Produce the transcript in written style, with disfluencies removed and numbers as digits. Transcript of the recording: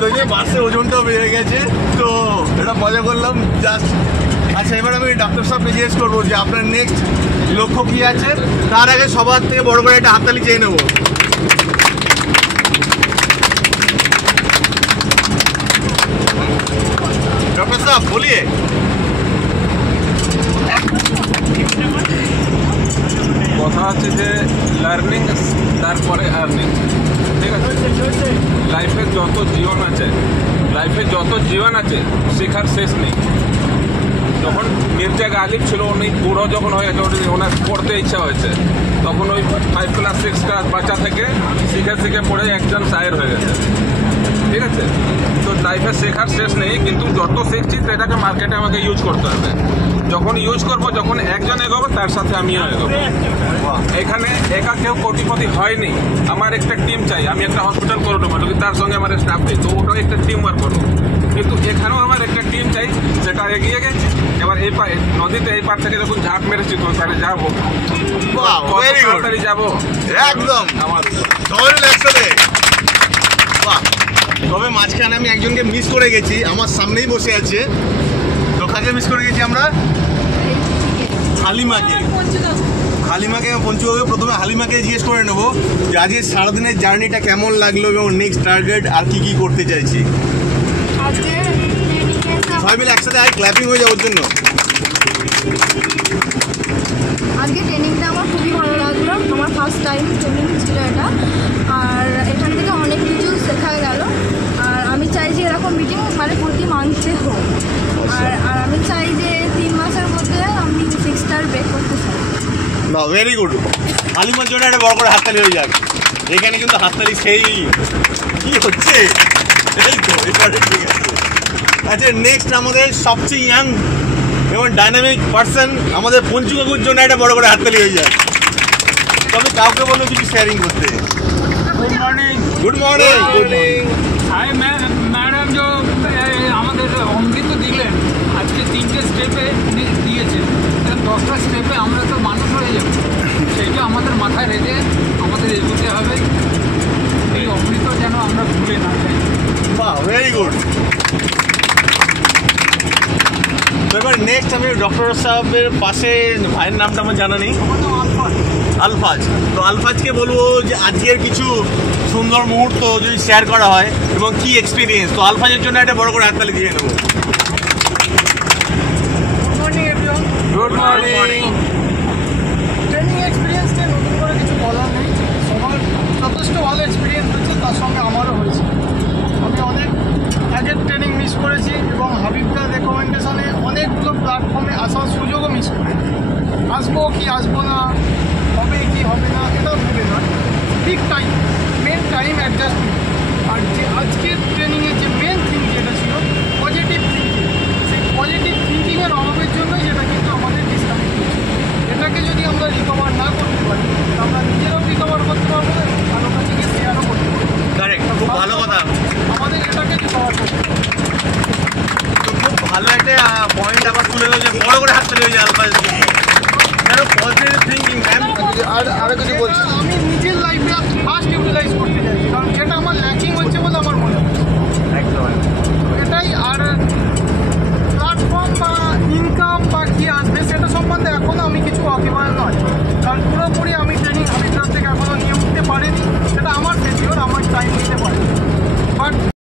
তো যে বাসে ওজনটাও বেড়ে গেছে, তো এটা মজা করলাম জাস্ট। আচ্ছা, এবার আমি ডাক্তার সাহেবকে জিজ্ঞেস করবো যে আপনার নেক্সট লক্ষ্য কী আছে। তার আগে সবার থেকে বড় করে একটা হাততালি চেয়ে নেবো। डॉक्टर साहब बोलिए। কথা হচ্ছে যে লার্নিং তারপরে আর্নিং, ঠিক আছে? লাইফে যত জীবন আছে শেখার শেষ নেই। যখন মির্জা গালিব ছিল, উনি বুড়ো যখন হয়ে গেছে, ওনার পড়তে ইচ্ছা হয়েছে, তখন ওই 5 ক্লাস 6 ক্লাস বাচ্চা থেকে শিখে পড়ে একজন শায়ের হয়ে গেছে, ঠিক আছে? তো লাইফে শেখার শেষ নেই, কিন্তু যত শিখছি সেটাকে মার্কেটে আমাকে ইউজ করতে হবে। যখন ইউজ করবো, যখন একজন এগোবো, তার সাথে আমিও এগোবো। এখানে একা কেউ কোটিপতি হয়নি, আমার একটা টিম চাই। আমি একটা হসপিটাল করে দেবো, কিন্তু তার সঙ্গে আমার স্টাফ নেই, তো ওটাও একটা টিম ওয়ার্ক করবো। কিন্তু এখানেও আমার একটা টিম চাই, সেটা এগিয়ে গেছে। এবার এই নদীতে এই পার থেকে যখন ঝাঁপ মেরেছি, তো তাহলে যাবো, তাড়াতাড়ি যাবো একদম আমার একসাথে। বাহ, তবে মাঝখানে আমি একজনকে মিস করে গেছি, আমার সামনেই বসে আছে। তো কাকে মিস করে গেছি আমরা? হালিমাকে। পঞ্চুবাবু, প্রথমে হালিমাকে জিজ্ঞেস করে নেবো যে আজকে সারাদিনের জার্নিটা কেমন লাগলো এবং নেক্সট টার্গেট আর কি কি করতে চাইছি। সবাই মিলে একসাথে আর ক্ল্যাপিং হয়ে যাওয়ার জন্য। আজকে ট্রেনিংটা আমার খুবই ভালো লাগলো, আমার ফার্স্ট টাইম ট্রেনিং ছিল এটা। আর এখান থেকে অনেক কিছু শেখা গেল। আর আমি চাই যে এরকম মিটিং মানে প্রতি মান্থে হোক। আর আমি চাই যে 3 মাসের মধ্যে আমি 6 স্টার ব্রেক করতে চাই। না, ভেরি গুড। হালিমার জন্য একটা বড় করে হাততালি হয়ে যাক। এখানে কিন্তু হাততালি সেই কি হচ্ছে, এই তো এবারে ঠিক আছে। আচ্ছা, নেক্সট আমাদের সবচেয়ে ইয়াং এবং ডাইনামিক পার্সন আমাদের পঞ্চু কাকুর জন্য একটা বড় করে হাততালি হয়ে যায়। তবে কাউকে বললো কিছু শেয়ারিং করতে। Good morning. Good morning. Hi madam, जो আমাদের অমৃত দিলেন আজকে 3টে স্টেপে দিয়েছে, 10টা স্টেপে আমরা তো মানুষ হয়ে যাব। সেইটা আমাদের মাথায় রেখে আমাদের এগোতে হবে। এই অমৃত যেন আমরা ভুলে না যাই। বাহ, ভেরি গুড। এবার নেক্সট আমি ডক্টর সাহেবের পাশে ভাইয়ের নামটা আমার জানা নেই, আলফাজ। তো আলফাজকে বলবো যে আজকের কিছু সুন্দর মুহূর্ত যদি শেয়ার করা হয় এবং কি এক্সপিরিয়েন্স। তো আলফাজের জন্য একটা বড় করে হাততালি দিয়ে নেবো। Good morning. ট্রেনিং এক্সপিরিয়েন্স নিয়ে নতুন করে কিছু বলার নেই। সবার যথেষ্ট ভালো এক্সপিরিয়েন্স হয়েছে, তার সঙ্গে আমারও হয়েছে। আমি অনেক আগের ট্রেনিং মিস করেছি এবং হাবিবদার রেকমেন্ডেশনে অনেকগুলো প্ল্যাটফর্মে আসার সুযোগও মিস করি। আসবো কি আসবো না, হবে কি হবে না, এটা ভুলে না। ঠিক টাইম, মেন টাইম অ্যাডজাস্টমেন্ট। আর যে আজকের ট্রেনিংয়ের যে মেন থিং যেটা ছিল পজিটিভ থিঙ্কিং, সেই পজিটিভ থিঙ্কিংয়ের অভাবের জন্যই যেটা কিন্তু আমাদের ডিসকানেক্ট হয়েছে। এটাকে যদি আমরা রিকভার না করতে পারি, আমরা নিজেরাও রিকভার করতে পারবো না এবং ভালো কাজকে শেয়ারও করতে পারবো। কারেক্ট, খুব ভালো কথা। আমাদের এটাকে রিকভার করতে হবে। তো খুব ভালো একটা পয়েন্ট আবার তুলে দিল যে বড় করে হাততালি হয়ে যায় আলফাজকে। কেন পজিটিভ থিঙ্কিং ম্যাম? আর কিছু বলছি, আমি নিজের লাইফে ফার্স্ট ইউটিলাইজ করতে চাই।